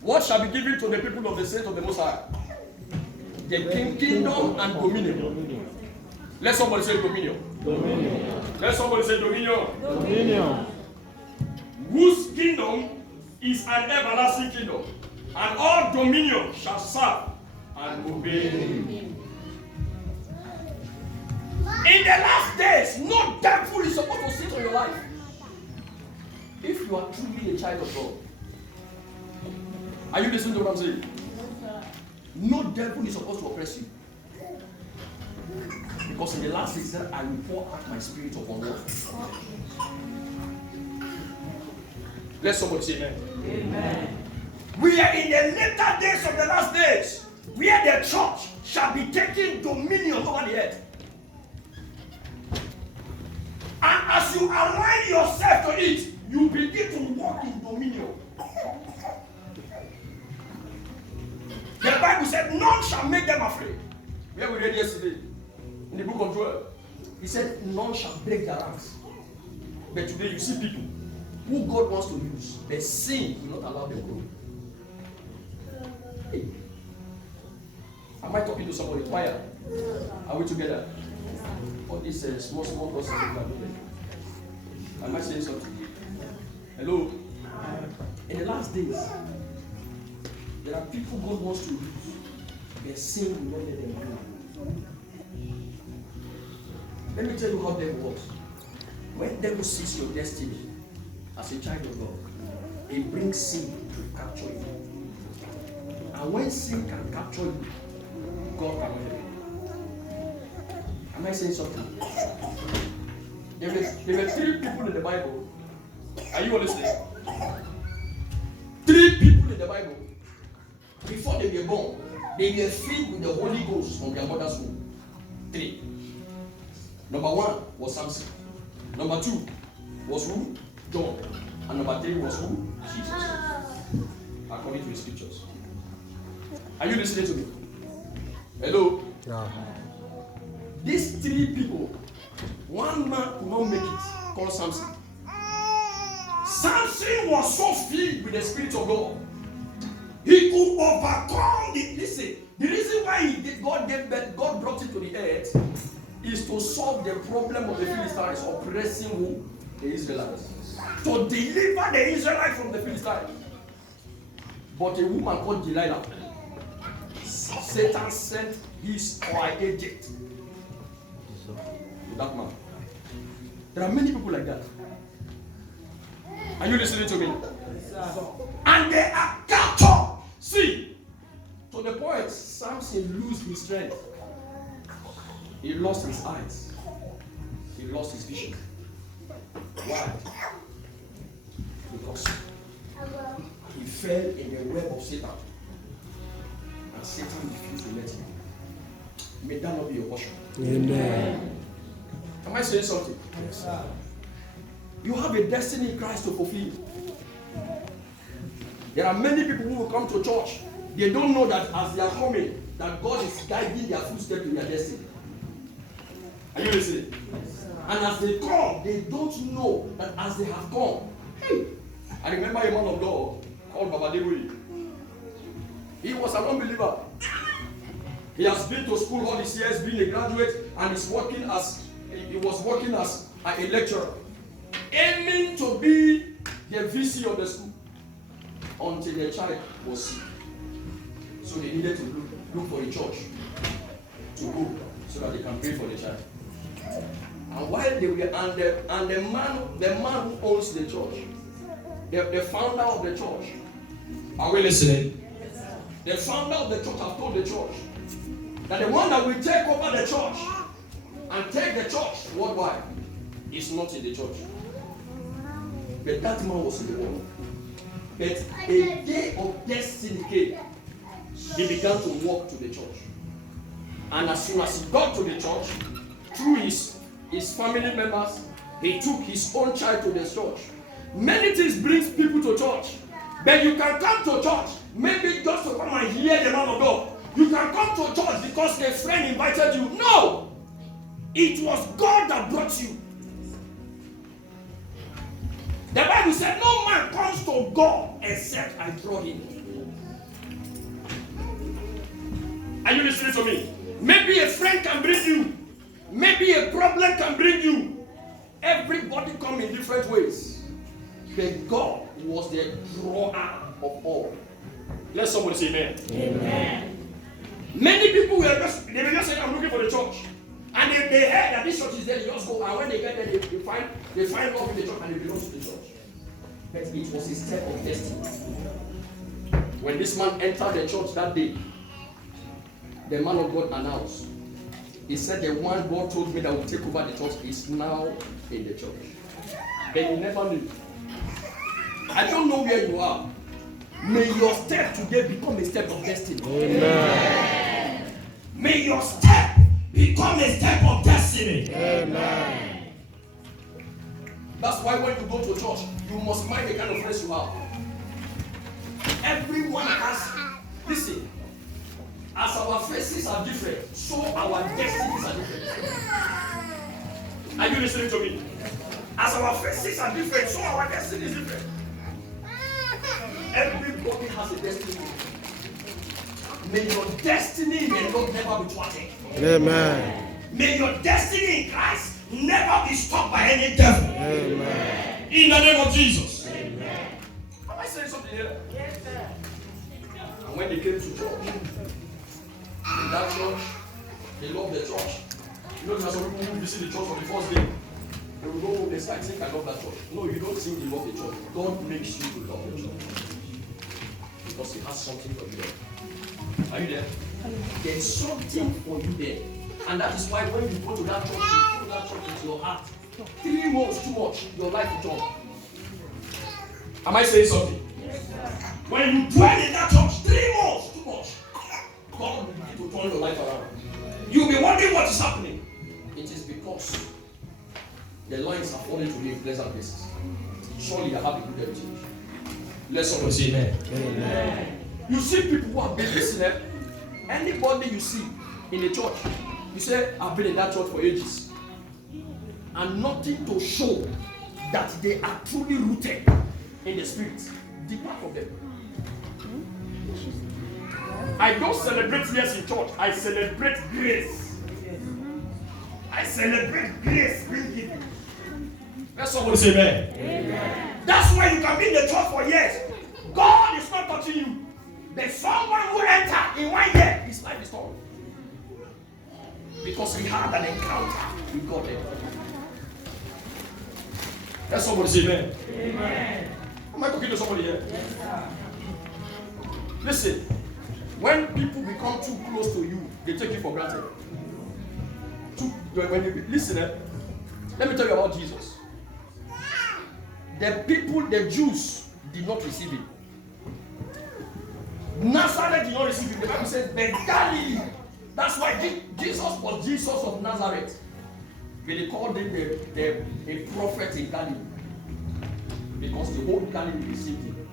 What shall be given to the people of the saints of the Most High? The kingdom and dominion. Let somebody say dominion. Dominion. Let somebody say dominion. Dominion. Whose kingdom is an everlasting kingdom, and all dominion shall serve and obey him. In the last days, no devil is supposed to sit on your life. If you are truly a child of God. Are you listening to what I'm saying? No devil is supposed to oppress you. Because in the last days, I will pour out my spirit upon you. Let somebody say amen. Amen. We are in the later days of the last days, where the church shall be taking dominion over the earth. And as you align yourself to it, you begin to walk in dominion. The Bible said, none shall make them afraid. Where we read yesterday, in the book of Joel, he said, none shall break their ranks. But today you see people who God wants to use, but sin will not allow them to grow. Hey. Am I talking to somebody? Choir? Are we together? Or this small person? Am I saying something? Hello? In the last days, there are people God wants to use, but sin will not let them grow. Let me tell you how devil works. When devil sees your destiny as a child of God, he brings sin to capture you. And when sin can capture you, God can help you. Am I saying something? There were 3 people in the Bible. Are you all listening? 3 people in the Bible. Before they were born, they were filled with the Holy Ghost from their mother's womb. 3. Number 1 was Samson. Number 2 was who? John. And number 3 was who? Jesus. According to the scriptures. Are you listening to me? Hello? Yeah. These 3 people, one man could not make it, called Samson. Samson was so filled with the Spirit of God. He could overcome the. Listen, the reason why God brought him to the earth is to solve the problem of the Philistines oppressing who? The Israelites. To deliver the Israelites from the Philistines. But a woman called Delilah, Satan sent his agent to that man. There are many people like that. Are you listening to me? And they are captured. See, to the point, Samson lose his strength. He lost his eyes. He lost his vision. Why? Because he fell in the web of Satan. And Satan refused to let him. May that not be your portion. Amen. Am I saying something? Yes, sir. You have a destiny in Christ to fulfill. There are many people who will come to church. They don't know that as they are coming, that God is guiding their footsteps in their destiny. Are you listening? Yes, and as they come, they don't know that as they have come. Hey, I remember a man of God called Baba Dewi. He was an unbeliever. He has been to school all these years, being a graduate, and he was working as a lecturer, aiming to be the VC of the school until the child was sick. So they needed to look for a church to go so that they can pray for the child. And while they were, and the man who owns the church, the founder of the church, are we listening? The founder of the church have told the church that the one that will take over the church and take the church worldwide is not in the church. But that man was in the world. But a day of destiny came. He began to walk to the church. And as soon as he got to the church, through his family members, he took his own child to the church. Many things brings people to church. But you can come to church, maybe just to come and hear the man of God. You can come to church because a friend invited you. No! It was God that brought you. The Bible said, no man comes to God except I draw him. Are you listening to me? Maybe a friend can bring you. Maybe a problem can bring you. Everybody come in different ways. But God was the drawer of all. Let somebody say amen. Amen. Many people were just saying, I'm looking for the church. And they heard that this church is there, they just go. And when they get there, they find love in the church and they belong to the church. But it was a step of destiny. When this man entered the church that day, the man of God announced, he said, the one God told me that will take over the church is now in the church. But you never knew. I don't know where you are. May your step today become a step of destiny. Amen. May your step become a step of destiny. Amen. That's why when you go to church, you must mind the kind of friends you have. Everyone has, listen, as our faces are different, so our destinies are different. Are you listening to me? As our faces are different, so our destiny is different. Everybody has a destiny. May your destiny in the Lord never be thwarted. Amen. May your destiny in Christ never be stopped by any devil. Amen. In the name of Jesus. Amen. Am I saying something here? Yes, sir. And when they came to church, in that church, they loved the church. You know, there are some people who visit the church on the first day. They will go home, they start saying, I love that church. No, you don't think you love the church. God makes you to love the church. Because He has something for you there. Are you there? There's something for you there. And that is why when you go to that church, you put that church into your heart. 3 months, too much, your life will turn. Am I saying something? Yes, sir. When you dwell in that church, 3 months, too much, God will begin to turn your life around. You'll be wondering what is happening. It is because the lines are falling to me in pleasant places. Surely I have a good heritage. Let someone say amen. Amen. You see people who have been listening. Anybody you see in the church, you say, I've been in that church for ages. And nothing to show that they are truly rooted in the spirit. Depart from them. I don't celebrate years in church. I celebrate grace. I celebrate grace. Let somebody say amen. Amen. That's why you can be in the church for years. God is not touching you. There's someone who entered in 1 year, his life is gone. Because he had an encounter with God there. Let somebody say amen. Amen. Am I talking to somebody here? Yes, sir. Listen, when people become too close to you, they take you for granted. Listen, let me tell you about Jesus. The people, the Jews, did not receive him. Nazareth did not receive him. The Bible says, but Galilee. That's why Jesus was Jesus of Nazareth. But they called him a prophet in Galilee. Because the whole Galilee received him.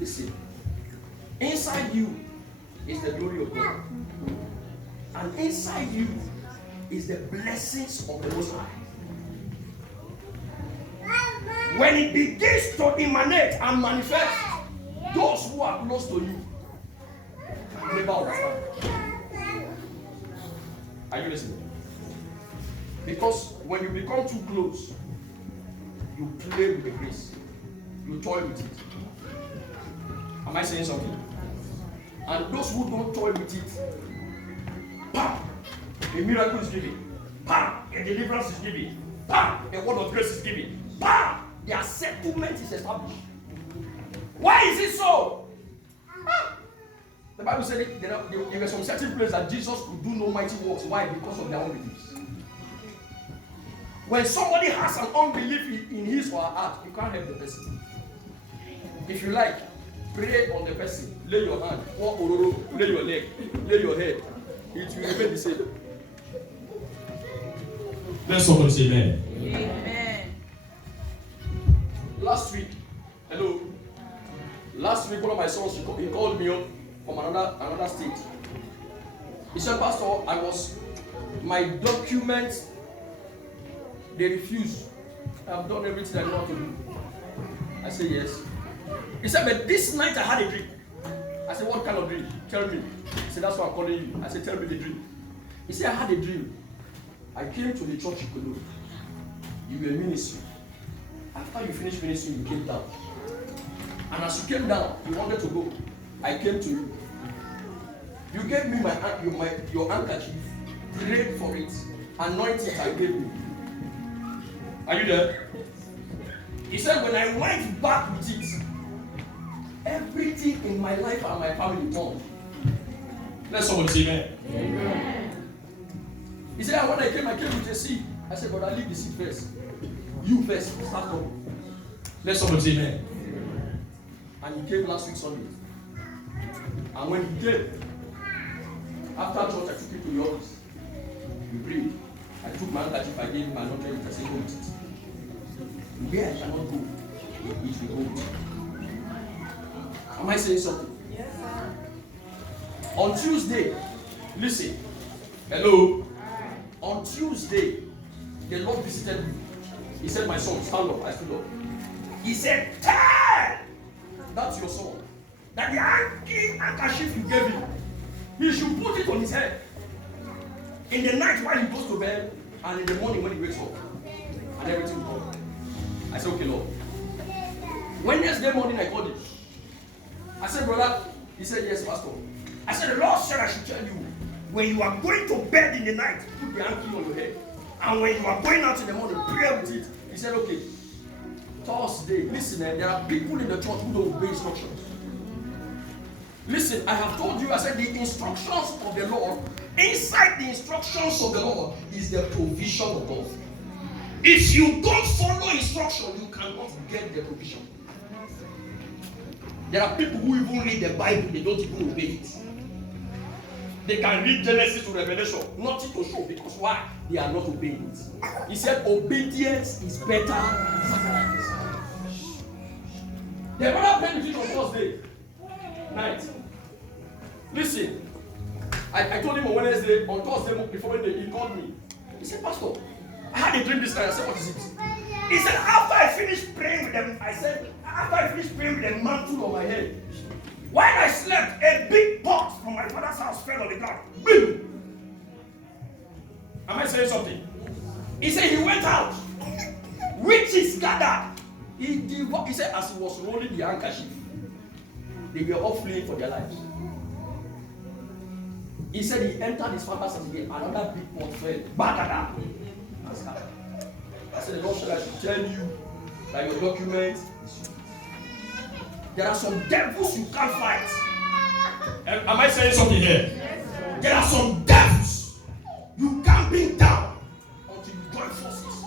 Listen, inside you is the glory of God. And inside you is the blessings of the Most High. When it begins to emanate and manifest, those who are close to you can never understand. Are you listening? Because when you become too close, you play with the grace. You toy with it. Am I saying something? And those who don't toy with it, bam, a miracle is given. Bam, a deliverance is given. Bam, a word of grace is given. Bam, their settlement is established. Why is it so? The Bible said there were some certain places that Jesus could do no mighty works. Why? Because of their unbeliefs. When somebody has an unbelief in his or her heart, you can't help the person. If you like, pray on the person. Lay your hand, lay your leg, lay your head. It will remain the same. Let somebody say amen. Amen. Last week, one of my sons, he called me up from another state. He said, Pastor, my documents, they refuse. I've done everything I know to do. I said, yes. He said, but this night I had a dream. I said, what kind of dream? Tell me. He said, that's why I'm calling you. I said, tell me the dream. He said, I had a dream. I came to the church in Kolo. You were ministry. After you finished ministry, you came down. And as you came down, you wanted to go. I came to you. You gave me your handkerchief, prayed for it, anointed it, I gave you. Are you there? He said, when I went back with it, everything in my life and my family turned. Let someone say amen. Amen. He said, when I came with a seed. I said, but I leave the seed first. You first, start coming. Let someone say amen. Amen. And he came last week Sunday. And when he came, after church, I took him to the office. We prayed. I took my handkerchief, I gave him my anointing, I said, go with it. Where I cannot go, it will go. Am I saying something? Yes, sir. On Tuesday, listen. Hello. On Tuesday, the Lord visited me. He said, my son, stand up. I stood up. He said, tell that's your son that the handkerchief you gave him, he should put it on his head in the night while he goes to bed, and in the morning when he wakes up, and everything will come. I said, okay, Lord. Wednesday morning, I called him. I said, brother, he said, yes, pastor. I said, the Lord said I should tell you, when you are going to bed in the night, put the hanky on your head. And when you are going out in the morning, pray with it. He said, okay. Thursday, listen, there are people in the church who don't obey instructions. Listen, I have told you, I said, the instructions of the Lord, inside the instructions of the Lord is the provision of God. If you don't follow instruction, you cannot get the provision. There are people who even read the Bible, they don't even obey it. They can read Genesis to Revelation, nothing to show, because why? They are not obeying it. He said, obedience is better than sacrifice. The brother prayed with it on Thursday night. Listen, I told him on Wednesday, on Thursday before Wednesday, he called me. He said, Pastor, I had a dream this night. I said, what is it? He said, after I finished praying with them, after I finished praying with the mantle on my head, while I slept, a big pot from my father's house fell on the ground. Boom! Am I saying something? He said he went out. Witches gathered. He said as he was rolling the handkerchief, they were all fleeing for their lives. He said he entered his father's house again. Another big pot fell. Bagada! I said, the Lord said I should tell you that your document is used. There are some devils you can't fight. Am I saying something here? Yes, there are some devils you can't bring down until you join forces.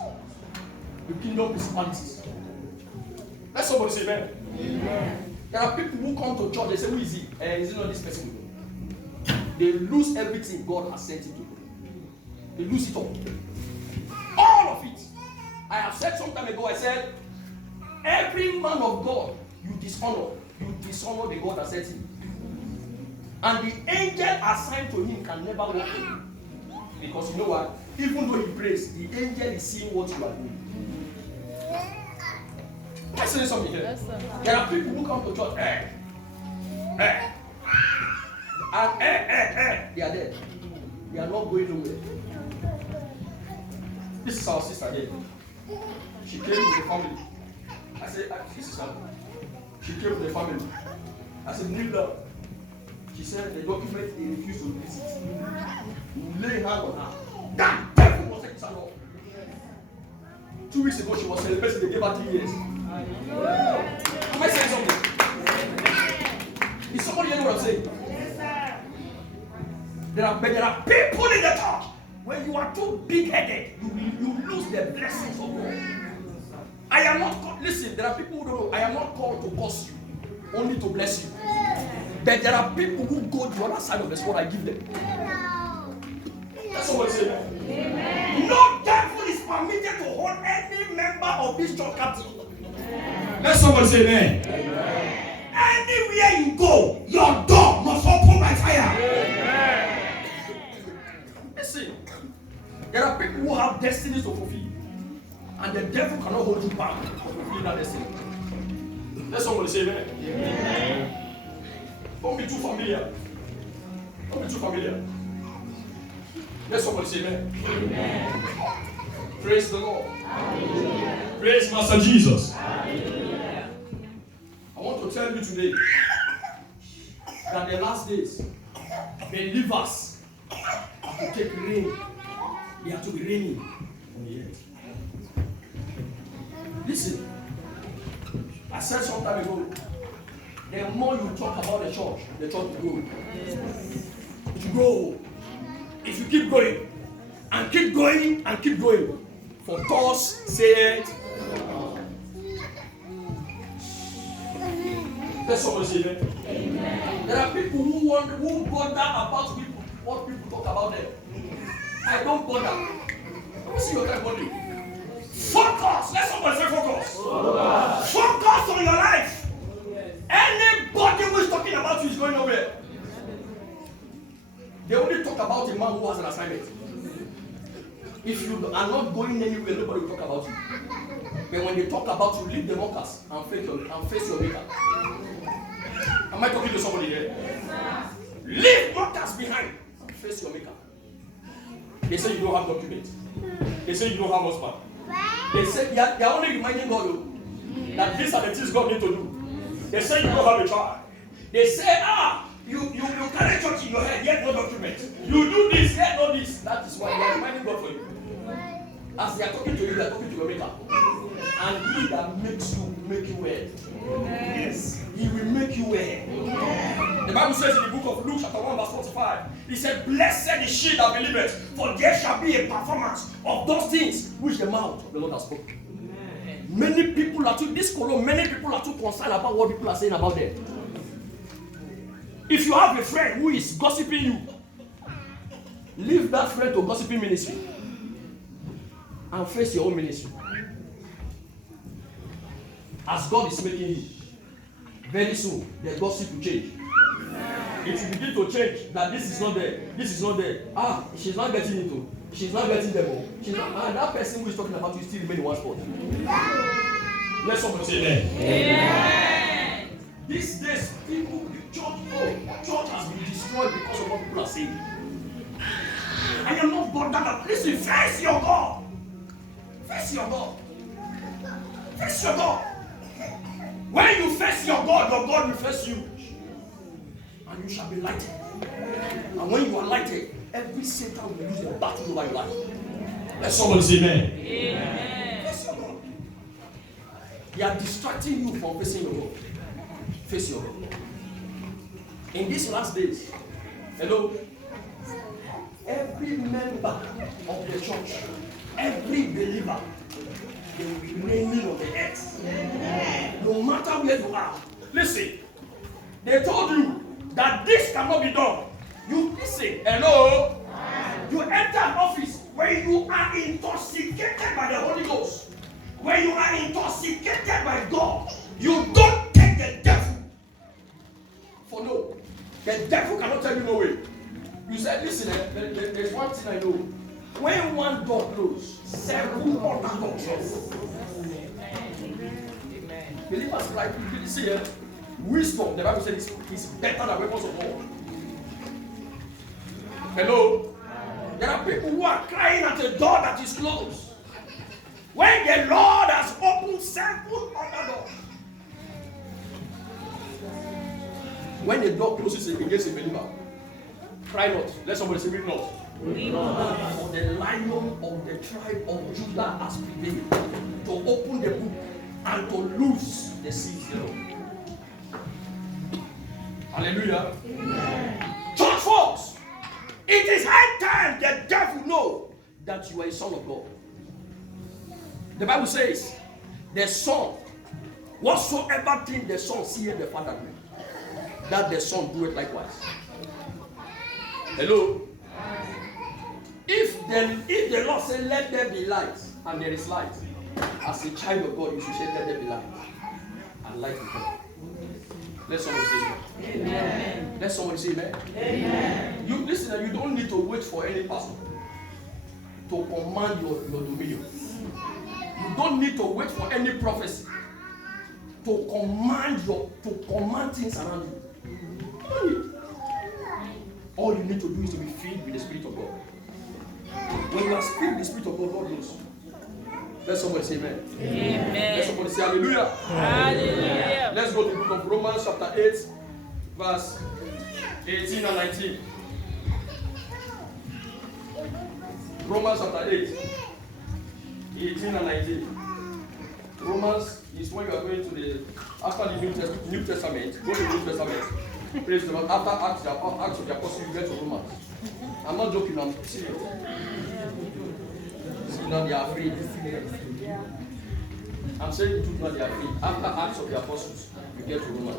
The kingdom principalities. Let somebody say amen. Amen. There are people who come to church, they say, who is he? Is it not this person? They lose everything God has sent him to do. They lose it all. All of it. I have said some time ago, I said, every man of God you dishonor the God that sent him. And the angel assigned to him can never walk him. Because you know what? Even though he prays, the angel is seeing what you are doing. Am I saying something here? Yes, there are people who come to church, and they are dead. They are not going nowhere. This is our sister here. She came with the family. I said, this is her. She came with the family. I said, kneel down. She said, the document they refused to release it. You lay hand on her. That devil was exiled. 2 weeks ago, she was celebrating, they gave her 3 years. Am I saying something? Is somebody hearing what I'm saying? Yes, sir. There are people in the church. When you are too big-headed, you lose the blessings of God. I am not called, listen, there are people who don't know, I am not called to curse you, only to bless you. But there are people who go to the other side of the sword, I give them. That's what I say. Amen. No devil is permitted to hold any member of this church captive. Let somebody say amen. Amen. Anywhere you go, your door must open by fire. Amen. Listen, there are people who have destinies to fulfill. And the devil cannot hold you back from fulfilling that destiny. Let somebody say amen. Amen. Don't be too familiar. Don't be too familiar. Let somebody say amen. Amen. Praise the Lord. Hallelujah. Praise Master Jesus. Hallelujah. I want to tell you today that the last days, believers have to take rain. They have to be raining on the earth. Listen, I said some time ago, the more you talk about the church will grow. It will grow. If you keep going, and keep going, and keep going, for thus said, let somebody say that. Amen. There are people who bother about people, what people talk about them. I don't bother. Let me see your time body. Focus. Let somebody say focus. Focus on your life. Anybody who is talking about you is going nowhere. They only talk about a man who has an assignment. If you are not going anywhere, nobody will talk about you. But when they talk about you, leave the mockers and face your maker. Am I talking to somebody here? Leave mockers behind and face your maker. They say you don't have documents. They say you don't have husband. They say they are only reminding God that these are the things God needs to do. They say you don't have a child. They say, you carry church in your head, yet no document. You do this, yet no this. That is why they are reminding God for you. As they are talking to you, they are talking to your maker. And he that makes you, make you well. Yes. He will make you well. The Bible says in the book of Luke chapter 1 verse 45, he said, blessed is she that believeth, for there shall be a performance of those things which the mouth of the Lord has spoken. Many people are too concerned about what people are saying about them. If you have a friend who is gossiping you, leave that friend to gossiping ministry and face your own ministry. As God is making you, very soon the gossip will change. It will begin to change that this is not there, this is not there. She's not getting into. She's not getting them all. And that person who is talking about you still remain in one spot. Let somebody say amen. Amen. These days, church has been destroyed because of what people are saying. I am not bothered. Listen, face your God. Face your God. Face your God. When you face your God will face you. And you shall be lighted. And when you are lighted, every Satan will use a battle over your life. Let somebody say amen. Amen. Face your God. They are distracting you from facing your God. Face your God. In these last days, hello, every member of the church, every believer, they will be reigning on the earth. No matter where you are. Listen, they told you that this cannot be done. You listen, hello, you enter an office where you are intoxicated by the Holy Ghost, where you are intoxicated by God. You don't take the devil for no. The devil cannot tell you no way. You said, listen, there's one thing I know. When one door closes, several other doors open. Believers like you see wisdom, the Bible says, is better than weapons of war. Hello? There are people who are crying at a door that is closed. When the Lord has opened several other doors. When the door closes against a believer, cry not. Let somebody say, read not. For the Lion of the tribe of Judah has prevailed to open the book and to loose the seals thereof. Hallelujah. Amen. Church folks, it is high time the devil know that you are a son of God. The Bible says, the Son, whatsoever thing the Son seeth the Father do, that the Son do it likewise. Hello? If the Lord said, let there be light, and there is light, as a child of God, you should say, let there be light, and light will come. Let somebody say amen. Amen. Let somebody say amen. Amen. You listen, you don't need to wait for any pastor to command your dominion. You don't need to wait for any prophecy to command things around you. All you need to do is to be filled with the Spirit of God. When you are filled with the Spirit of God, God knows. Let somebody say amen. Amen. Let somebody say hallelujah. Hallelujah. Let's go to the book of Romans chapter 8, verse 18 and 19. Romans chapter 8, 18 and 19. Romans is when you are going to the, after the New Testament, go to the New Testament. Praise the Lord. After Acts of the Apostles, you get to Romans. I'm not joking, I'm serious. See, now they are afraid. I'm saying the truth, now they are afraid. After Acts of the Apostles, you get to Romans.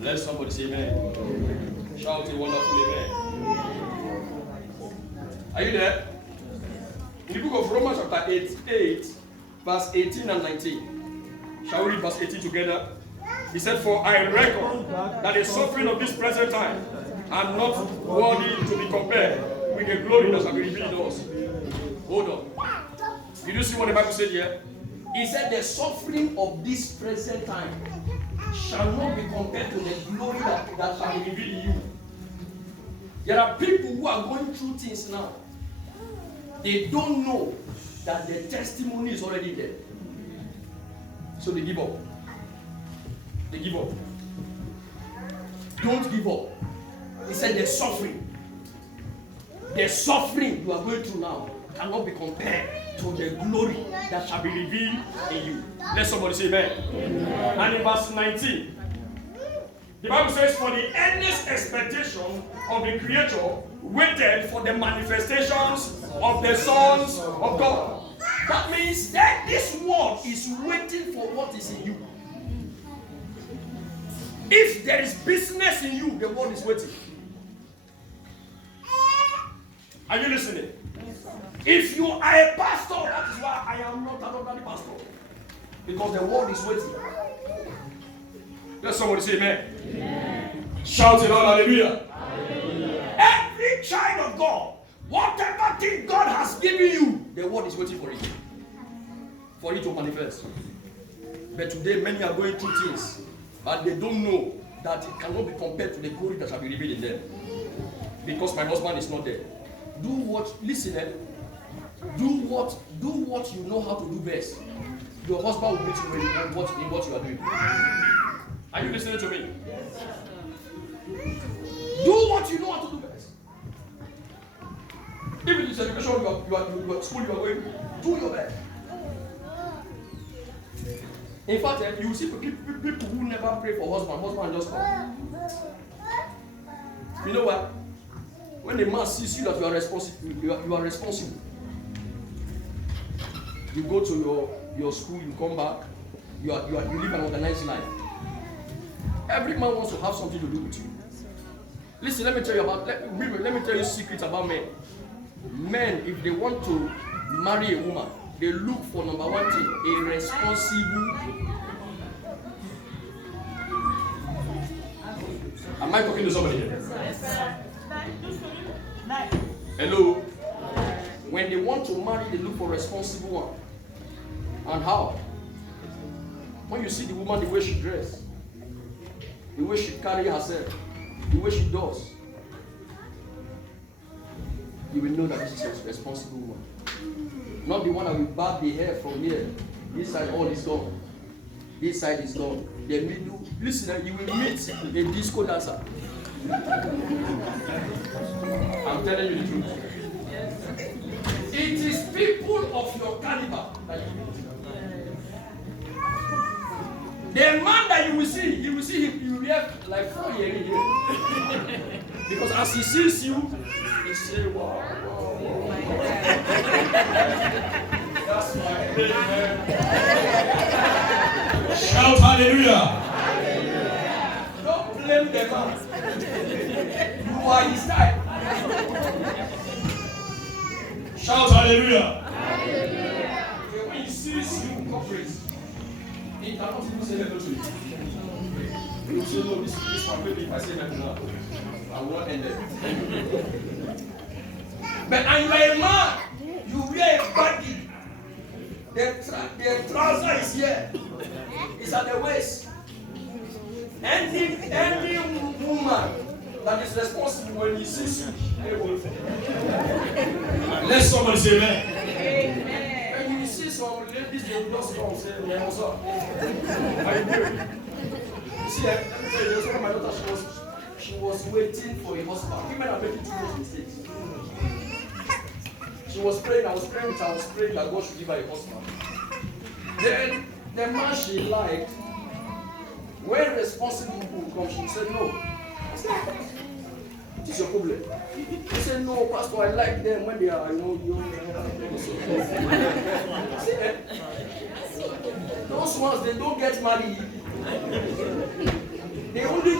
Let somebody say amen. Shout a wonderful amen. Are you there? In the book of Romans chapter 8, verse 18 and 19. Shall we read verse 18 together? He said, for I reckon that the suffering of this present time are not worthy to be compared with the glory that shall be revealed in us. Hold on. Did you see what the Bible said here? He said the suffering of this present time shall not be compared to the glory that shall be revealed in you. There are people who are going through things now. They don't know that the testimony is already there. So they give up. They give up. Don't give up. He said the suffering you are going through now cannot be compared to the glory that shall be revealed in you. Let somebody say amen. And in verse 19, the Bible says, for the earnest expectation of the creature waited for the manifestations of the sons of God. That means that this world is waiting for what is in you. If there is business in you, the world is waiting. Are you listening? If you are a pastor, that is why I am not an ordinary pastor. Because the world is waiting. Let somebody say amen. Amen. Shout it out, hallelujah. Hallelujah. Every child of God, whatever thing God has given you, the world is waiting for it. For it to manifest. But today, many are going through things, but they don't know that it cannot be compared to the glory that shall be revealed in them. Because my husband is not there. Do what, listen, do what you know how to do best. Your husband will meet you in what you are doing. Are you listening to me? Do what you know how to do best. If it is education, you are school, you are going, do your best. In fact, you see people who never pray for husband just come. You know what? When the man sees you that you are responsible, you are responsible. You go to your school, you come back, you live an organized life. Every man wants to have something to do with you. Listen, let me tell you a secret about men. Men, if they want to marry a woman, they look for number one thing, a responsible. Am I talking to somebody here? Hello? When they want to marry, they look for a responsible one. And how? When you see the woman, the way she dresses, the way she carries herself, the way she does, you will know that this is a responsible woman. Not the one that will barb the hair from here. This side, all is gone. This side is gone. The middle. Listen, you will meet a disco dancer. I'm telling you the truth. It is people of your caliber that you meet. The man that you will see him, you will have like 4 years here. Because as he sees you, he say, wow. That's my prayer, man. Shout hallelujah. Hallelujah. Don't blame the man. You are his type. Shout hallelujah. Hallelujah. When he sees you corporate, he cannot even say hello to you. He will say, no, this one baby, if I say hello now, I will not end it. But and you are a man, you wear a baggy. The trouser is here. It's It's at the waist. Any woman that is responsible when he sees you, let somebody say amen. When you see some ladies, they will just come and say, "Yeah, what's up? How you doing?" You see, let me tell you, there's one of my daughter, she was waiting for a husband. Women are making too much mistakes. She was praying, I was praying with her, I was praying that God should give her a husband. Then the man she liked, when responsible people come, she said, "No." I said, "What is your problem?" He said, "No, Pastor, I like them when they are, young. Those ones, they don't get married. They only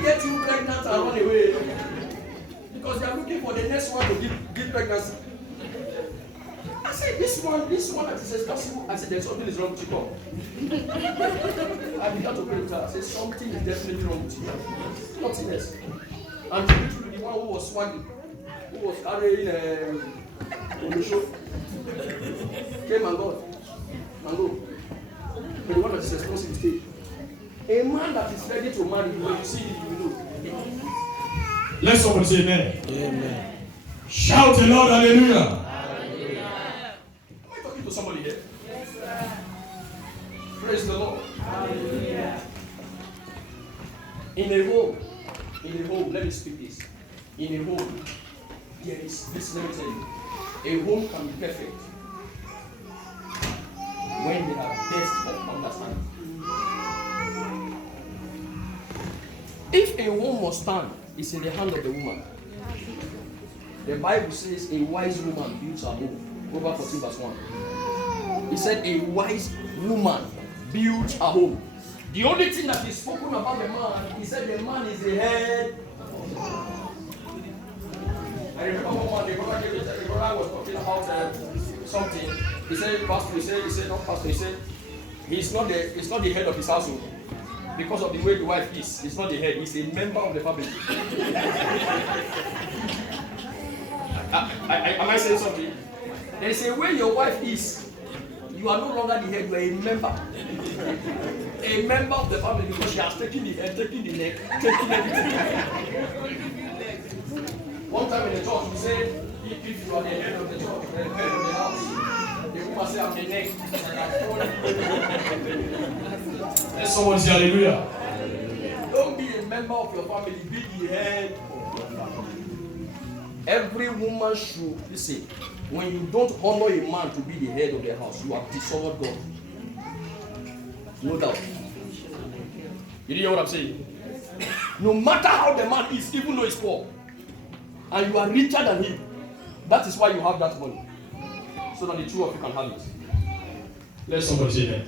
get you pregnant and run away. Because they are looking for the next one to give pregnancy." I said, this one that is responsible. I said, "There's something is wrong with you, Paul." I began to pray with her. I said, "Something is definitely wrong with you. Nothing else." And literally the one who was swagging, who was carrying on the show, came and go. But the one that is responsible stayed. A man that is ready to marry, when you see it, you know. Let somebody say amen. Amen. Shout the Lord, hallelujah. Am I talking to somebody here? Yes, sir. Praise the Lord. Hallelujah. In a home, let me speak this. In a home, there is this, let me tell you, a home can be perfect when there are best of understanding. If a home must stand, it's in the hand of the woman. The Bible says a wise woman builds her home. Proverbs 14 verse 1. It said a wise woman builds her home. The only thing that is spoken about the man, he said the man is the head. I remember one the brother was talking about something. He said, "Pastor," he said, "Not pastor," he said, it's not the head of his household. Because of the way the wife is, he's not the head, he's a member of the family. Am I saying something? There is a way your wife is. You are no longer the head, you are a member. A member of the family because she has taken the head, taken the neck, taken everything. One time in the church, we said, if you are the head of the church, the head of the house, the woman said, "I'm the neck." Let someone say hallelujah. Don't be a member of your family, be the head of your family. Every woman should, listen, when you don't honor a man to be the head of the house, you have dishonored God. No doubt. You hear what I'm saying? No matter how the man is, even though he's poor, and you are richer than him, that is why you have that money. So that the two of you can have it. Let somebody say that.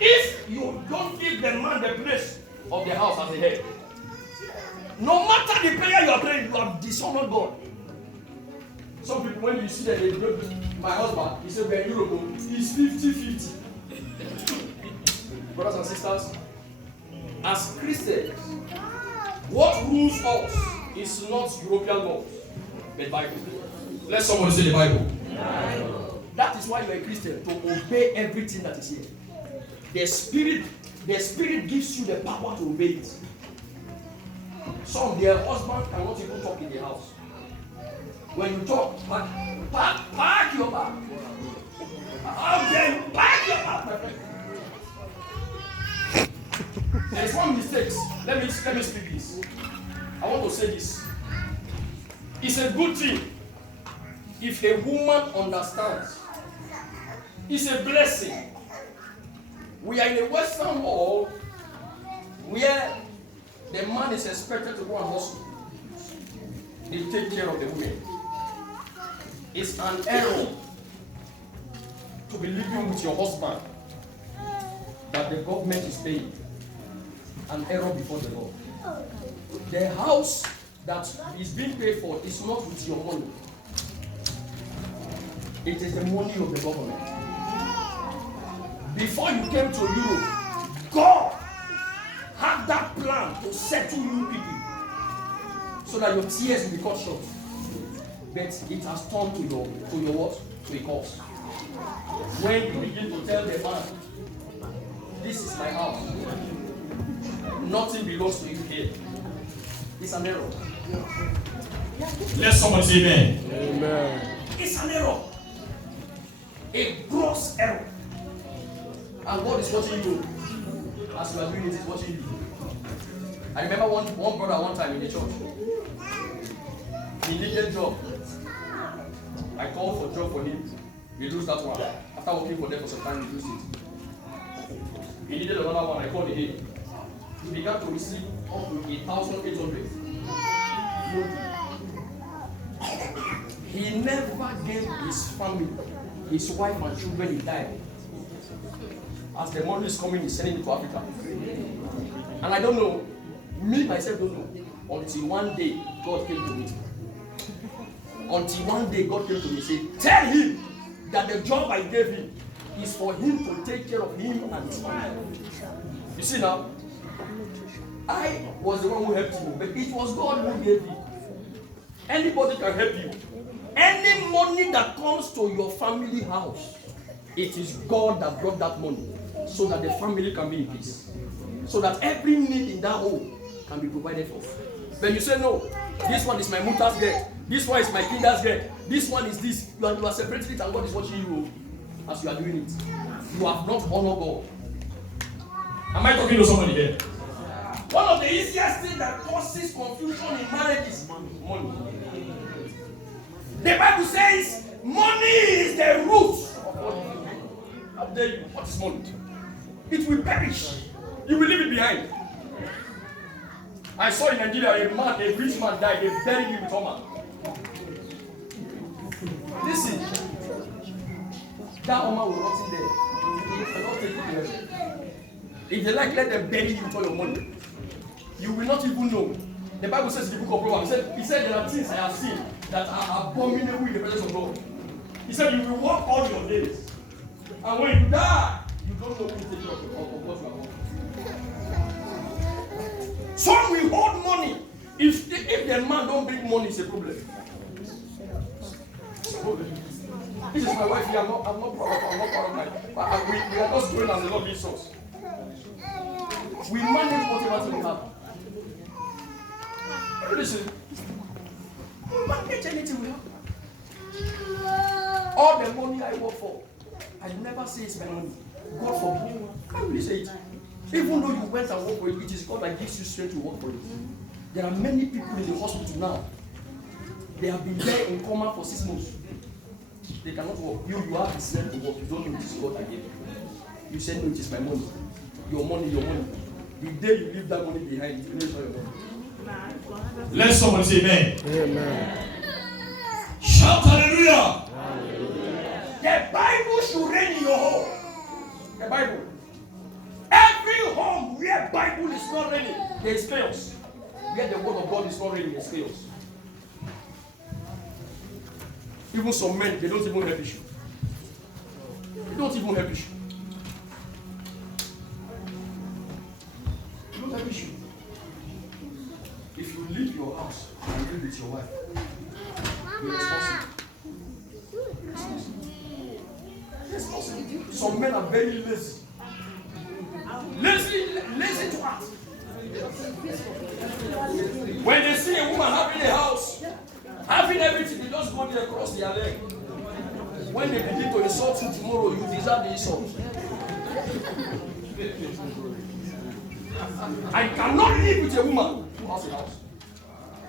If you don't give the man the place of the house as a head, no matter the prayer you are praying, you have dishonored God. Some people, when you see that they do, my husband, he said, "We're in Europe, he's 50-50. Brothers and sisters, as Christians, what rules us is not European laws, but Bible. Let somebody say the Bible. That is why you are a Christian, to obey everything that is here. The Spirit gives you the power to obey it. Some, their husband cannot even talk in the house. When you talk, pack your bag. How dare you pack your bag, my friend? There is one mistake. Let me speak this. I want to say this. It's a good thing if a woman understands. It's a blessing. We are in a Western world where the man is expected to go and hustle. They take care of the women. It's an error to be living with your husband that the government is paying. An error before the Lord. The house that is being paid for is not with your money. It is the money of the government. Before you came to Europe, God had that plan to settle you people so that your tears will be cut short. But it has turned to your what? To a curse. When you begin to tell the man, this is my house, nothing belongs to you here, it's an error. Let someone say amen. Amen. It's an error. A gross error. And God is watching you. As you are doing it, He's watching you. I remember one brother one time in the church. He needed a job. I called for a job for him. He lose that one. After working for them for some time, he lose it. He needed another one. I called him. He began to receive up to 1,800. He never gave his family, his wife and children, he died. As the money is coming, he's sending it to Africa. And I don't know, me myself don't know, until one day God came to me. Until one day God came to me and said, tell him that the job I gave him is for him to take care of him and his family. You see now, I was the one who helped you, but it was God who gave you. Anybody can help you. Any money that comes to your family house, it is God that brought that money so that the family can be in peace. So that every need in that home can be provided for. When you say, no, this one is my mother's get, this one is my kinder's get, this one is this, you are separating it and God is watching you as you are doing it. You have not honored God. Am I talking to somebody here? One of the easiest things that causes confusion in marriage is money. The Bible says money is the root of all. How dare you? What is money? It will perish. You will leave it behind. I saw in Nigeria a rich man died. They buried him with Oma. Listen, that Oma will rot in there. You cannot take it away. If they like, let them bury you with all your money. You will not even know. The Bible says in the book of Proverbs, he said there are things I have seen that are abominable in the presence of God. He said you will walk all your days. And when you die, you don't know who is taking care of what you have done. Some will hold money. If the man don't bring money, it's a problem. It's a problem. This is my wife here. I'm not proud of my. We are just going as the Lord leads us. We manage whatever we have. Listen, we manage anything we have. All the money I work for, I never say it's my money. God forbid. Can't really say it. Even though you went and worked for it, it is God that gives you strength to work for it. There are many people in the hospital now. They have been there in coma for 6 months. They cannot work. You have the strength to work. You don't know it is God that gave you. You say, no, it is my money. Your money, your money. The day you leave that money behind, you know it's not your money. Let someone say amen. Amen. Shout hallelujah. The Bible should reign in your home. The Bible. Every home where Bible is not reigning, there is chaos. Where the word of God is not reigning, there is chaos. Even some men, they don't even help issue. They don't even help issue. They don't help issue. If you leave your house and live with your wife, you're responsible. Responsible. Some men are very lazy. Lazy to act. When they see a woman having a house, having everything, they just go there across their leg. When they begin to insult you tomorrow, you deserve the insult. I cannot live with a woman who has a house.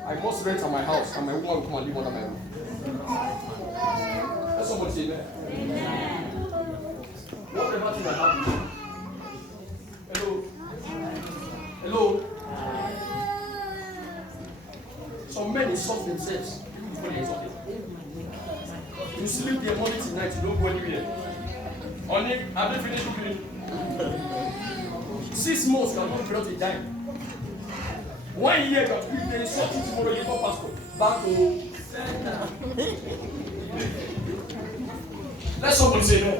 I must rent at my house, and my woman will come and live under my roof. Let somebody say that. Whatever thing that happens. Hello? Hello? Some men insult themselves when they insult them. You sleep there morning to night, you don't go anywhere. Only, have they finished cooking? 6 months, you have not brought a dime. 1 year, you have been there, insult you tomorrow, you go pastor. Back to Let somebody say no.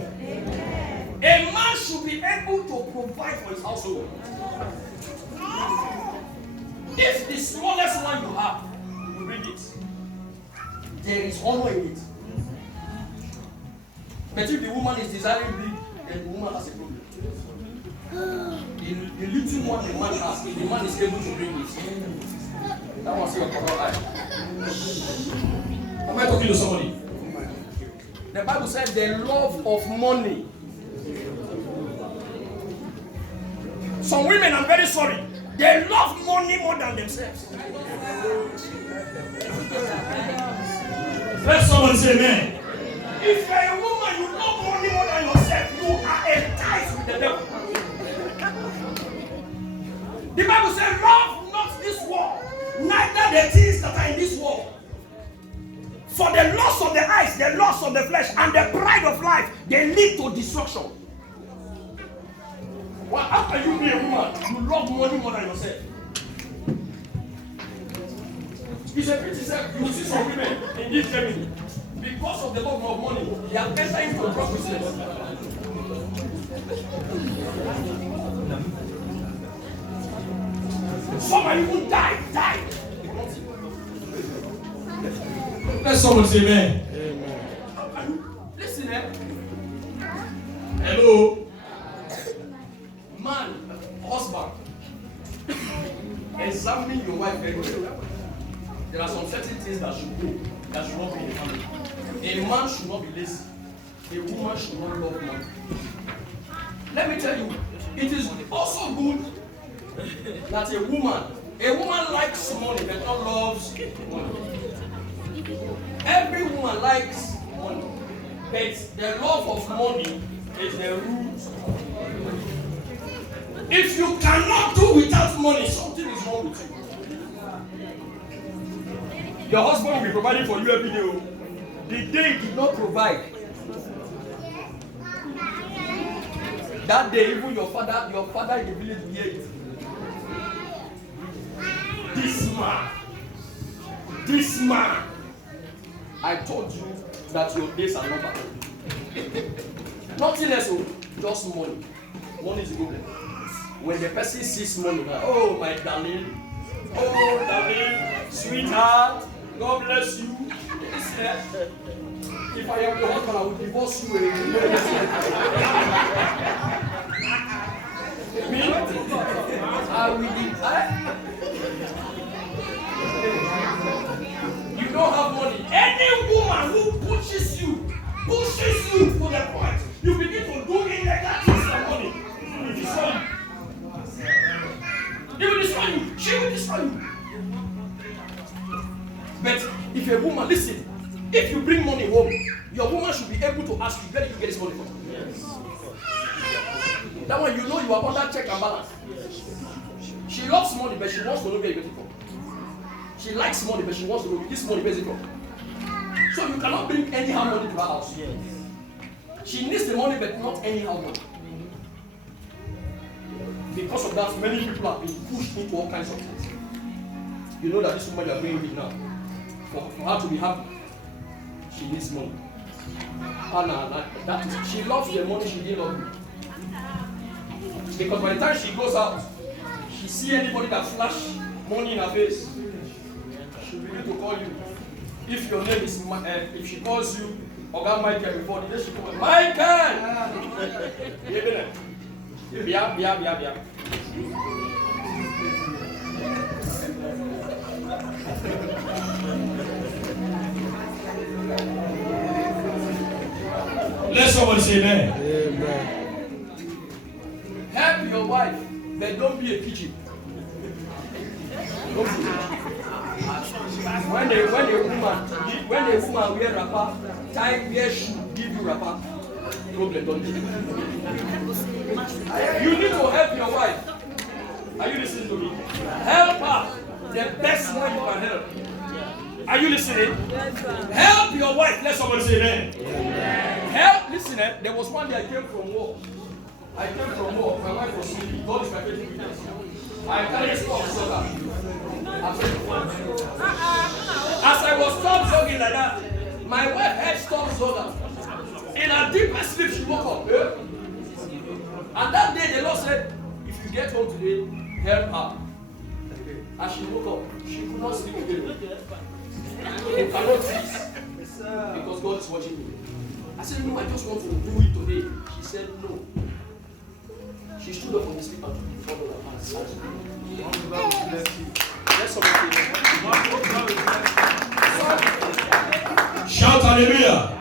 a man should be able to provide for his household. If the smallest one you have, you bring it. There is honor in it. But if the woman is desiring big, then the woman has a problem. The little one the man has, the man is able to bring it. That was your correct eye. Am I talking to somebody? The Bible said the love of money. Some women, I'm very sorry, they love money more than themselves. Let someone say amen. If you're a woman, you love money more than yourself, you are enticed with the devil. The Bible says, love not this world, neither the things that are in this world. For the lust of the eyes, the lust of the flesh, and the pride of life, they lead to destruction. Well, how can you be a woman? You love money more than yourself. It's a pretty sad. You see some women in this Germany, because of the love of money, they have entered into a drug business. Some are even died. Let someone say amen. Listen, Hello. man, husband, examine your wife very well. There are some certain things that should go, that should not be in the family. A man should not be lazy. A woman should not love money. Let me tell you, it is also good that a woman likes money but not loves money. Every woman likes money, but the love of money is the root. If you cannot do without money, something is wrong with you. Your husband will be providing for you every day. The day he did not provide, that day even your father in the village will hear it. This man, I told you that your days are numbered. Nothing else, just money. Money is a problem. When the person sees money, like, oh my darling, sweetheart, God bless you. If I am your husband, I will divorce you. Me? I will You don't have money. Any woman who pushes you to the point, you begin to do illegal things for money. It will destroy you. It will destroy you. She will destroy you. But if a woman, listen, if you bring money home, your woman should be able to ask you, where did you get this money from? Yes. That one, you know you are under check and balance. She loves money, but she wants to know where you get it from. She likes money, but she wants to know this money where is it from. So you cannot bring anyhow money to her house. Yes. She needs the money, but not anyhow money. Because of that, many people have been pushed into all kinds of things. You know that this woman you are going with now, for her to be happy, she needs money. She loves the money, she didn't love you. Because by the time she goes out, she sees anybody that flash money in her face, she'll begin to call you. If your name is, if she calls you, Oga Michael before the day she comes, Michael! Bia. Let someone say amen. Amen. Help your wife, but don't be a pigeon. When a woman wear wrapper, tie wear shoe, give you wrapper, problem don't you? You need to help your wife. Are you listening to me? Help her the best way you can help. Are you listening? Yes, sir. Help your wife. Let somebody say amen. Help. Listen, there was one day I came from work. My wife was sleeping. God is my faithful witness. I carried stop sugar. As I was stop jogging like that, my wife had stop sugar. In her deepest sleep, she woke up. And that day, the Lord said, if you get home today, help her. As she woke up, she could not sleep again. You cannot cease. Because God is watching you. I I said, no, I just want to do it today. She said, no. She stood up from the sleep and took the $4 and said, let somebody say, Shout hallelujah.